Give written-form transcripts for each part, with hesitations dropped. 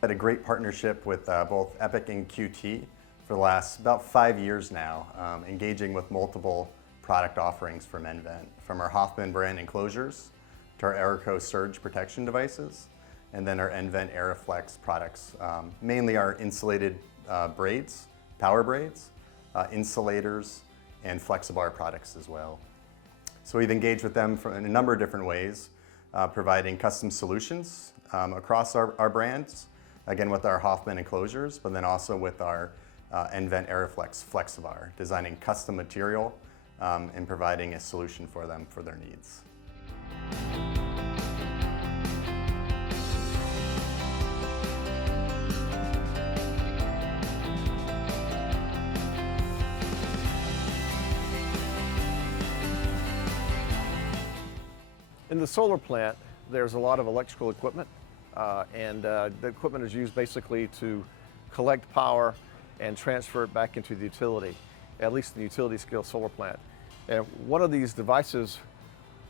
Had a great partnership with both EPEC and QT for the last about 5 years now, engaging with multiple product offerings from nVent, from our Hoffman brand enclosures to our Aeroco surge protection devices, and then our nVent AeroFlex products, mainly our insulated braids, power braids, insulators, and Flexibar products as well. So we've engaged with them in a number of different ways, providing custom solutions across our brands, again with our Hoffman enclosures, but then also with our nVent AeroFlex Flexibar, designing custom material and providing a solution for them for their needs. In the solar plant, there's a lot of electrical equipment, and the equipment is used basically to collect power and transfer it back into the utility, at least in the utility scale solar plant. And one of these devices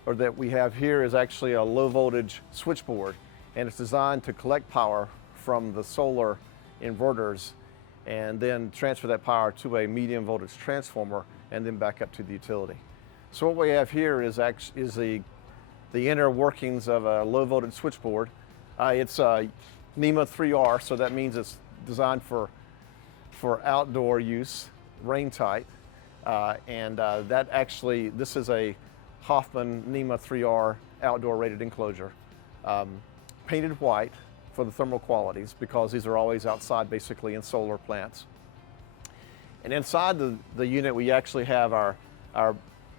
that we have here is actually a low voltage switchboard, and it's designed to collect power from the solar inverters and then transfer that power to a medium voltage transformer and then back up to the utility. So what we have here is the inner workings of a low voltage switchboard. It's a NEMA 3R, so that means it's designed for outdoor use, rain tight, and this is a Hoffman NEMA 3R outdoor rated enclosure, painted white for the thermal qualities because these are always outside basically in solar plants. And inside the unit we actually have our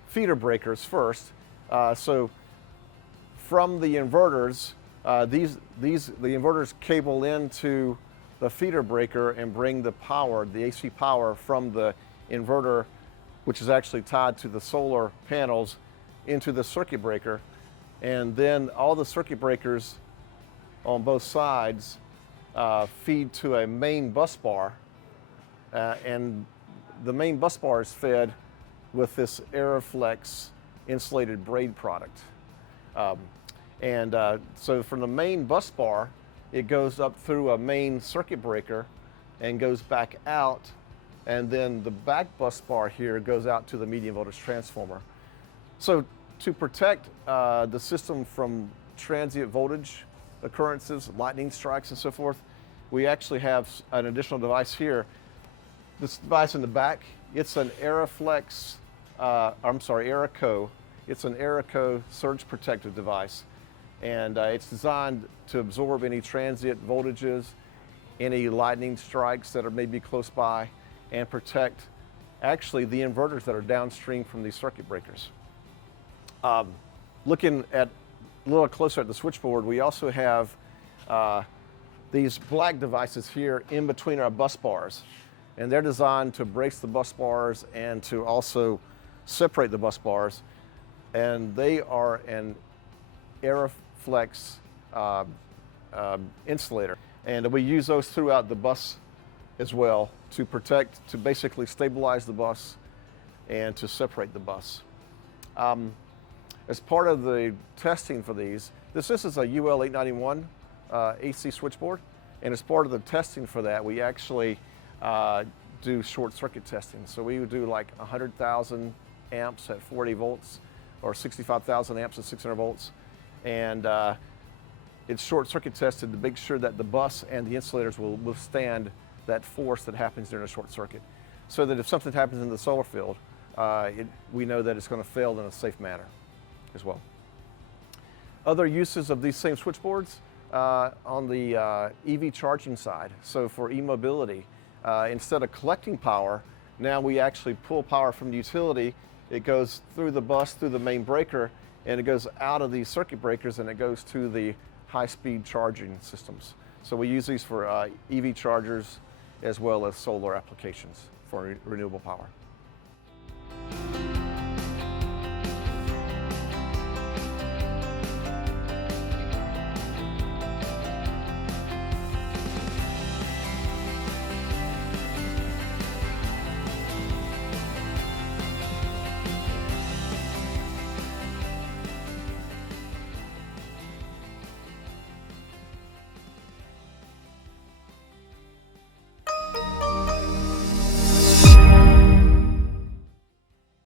feeder breakers first. So from the inverters, the inverters cable into the feeder breaker and bring the power, the AC power from the inverter, which is actually tied to the solar panels, into the circuit breaker. And then all the circuit breakers on both sides feed to a main bus bar, and the main bus bar is fed with this AeroFlex insulated braid product. So from the main bus bar, it goes up through a main circuit breaker and goes back out, and then the back bus bar here goes out to the medium voltage transformer. So to protect the system from transient voltage occurrences, lightning strikes and so forth, we actually have an additional device here. This device in the back, it's an Aeroco. It's an Aeroco surge protective device. And it's designed to absorb any transient voltages, any lightning strikes that are maybe close by, and protect actually the inverters that are downstream from these circuit breakers. Looking at a little closer at the switchboard, we also have these black devices here in between our bus bars. And they're designed to brace the bus bars and to also separate the bus bars. And they are an AeroFlex insulator. And we use those throughout the bus as well to protect, to basically stabilize the bus and to separate the bus. As part of the testing for these, this is a UL 891 AC switchboard. And as part of the testing for that, we actually do short circuit testing. So we would do like 100,000 amps at 40 volts or 65,000 amps at 600 volts. And it's short circuit tested to make sure that the bus and the insulators will withstand that force that happens during a short circuit. So that if something happens in the solar field, we know that it's going to fail in a safe manner as well. Other uses of these same switchboards on the EV charging side. So for e-mobility, instead of collecting power, now we actually pull power from the utility. It goes through the bus, through the main breaker, and it goes out of these circuit breakers and it goes to the high-speed charging systems. So we use these for EV chargers as well as solar applications for renewable power.